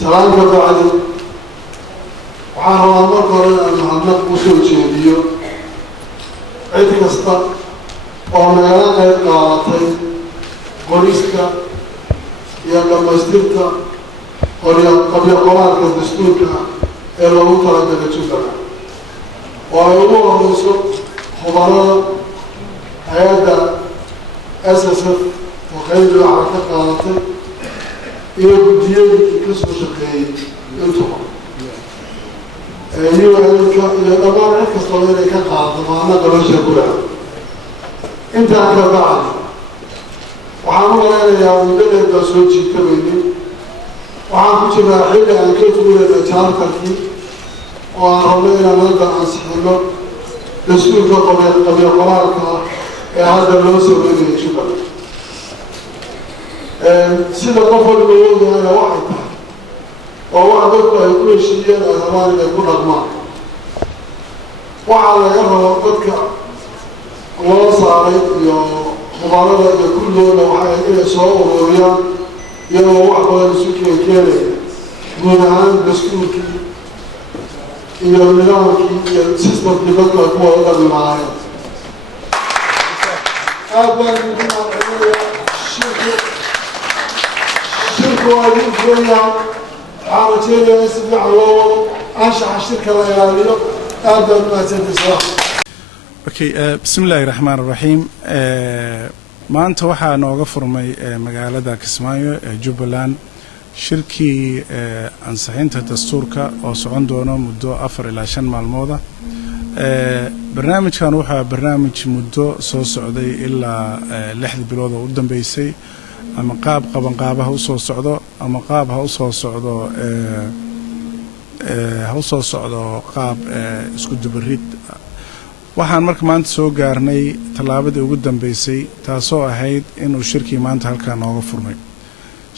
سلام عليكم وعلى مرة المهمات وصول شهديو عيد كستا ومعنا قيد قاعدتي قريسكا يلا مصدرتا قبل قرار الدستورك إلا وطلع بلتشوفنا ويقولوا الرسول خبراء هيدا أساسا وقيد العركة قاعدتي إلى بديان كسر شقيق انتظر أيوة إلى دمار عيد كستا كان قاعدة معنا قبل شكولها انت عكا بعد وحامل أنا يا ولد الدسوق تبيني وعن كل ما حيل أن كتبوا الأجهار تركي وعرضنا مدى أنصحنا دستورك قبل قرارك هذا اللوسي وين يشبه سيدا قفل الموضوع أنا واحد ووعدك يكون شيئا أهمان يكون أغمان وعلى يرى وقتك الله صارت مبارنة كله لو حاجة صور وريان يوم واحد سكين كيري منعان دستورك إلى الملانك إلى السيستم دبلك هو هذا المعايا أبدا من الشركة وعليم فيها عارتين يسمع الله أنشأ الشركة الإيرانية أبدا ما تنتسرح. Okay, بسم الله الرحمن الرحيم. maanta waxaa nooga furmay magaalada Kismaayo ee Jubbaland shirkii ansixinta dastuurka oo socon doono muddo 4 ilaa 5 maalmood barnaamijkan waxa barnaamij muddo soo socday ilaa 6 bilood oo u dambeysay ama qaab qabanqaabaha u soo socdo ama qaab ha u soo socdo qaab isku dubarid waxaan marka maanta soo gaarnay talaabadii ugu dambeysay taasoo ahayd inuu shirkii maanta halka nooga furmay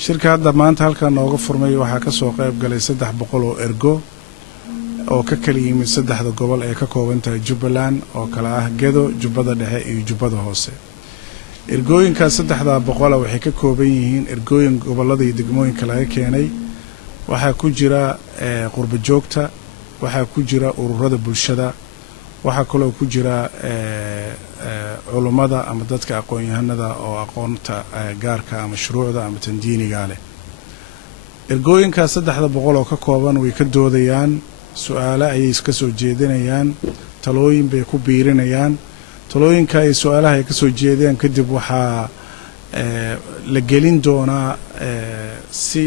shirka hadda maanta halka nooga furmay waxa ka soo qayb galay 300 oo ergo oo ka kala yimid 3 gobol ee ka kooban tahay Jubbaland oo kala ah Gedo, Jubbada Dhexe iyo Jubbada Hoose ergooyinka 300 waxay ka kooban yihiin ergooyin gobolada iyo degmooyinka laga keenay waxa ku jira qurba joogta waxa ku jira ururada bulshada waxa kale oo ku jira culimada ama dadka aqoon-yahanada oo aqoonta gaarka ama shuruucda ama tandiiniga leh ergooyinka 300 oo ka kooban way ka doodayaan su'aalo ay iska soo jeedinayaan talooyin bay ku biirinayaan talooyinka ay su'aalaha ay ka soo jeediyaan kadib waxa la gelin doonaa si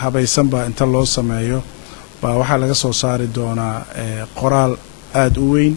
habaysan ba inta loo sameeyo ba waxa laga soo saari doonaa qoraal aad u weyn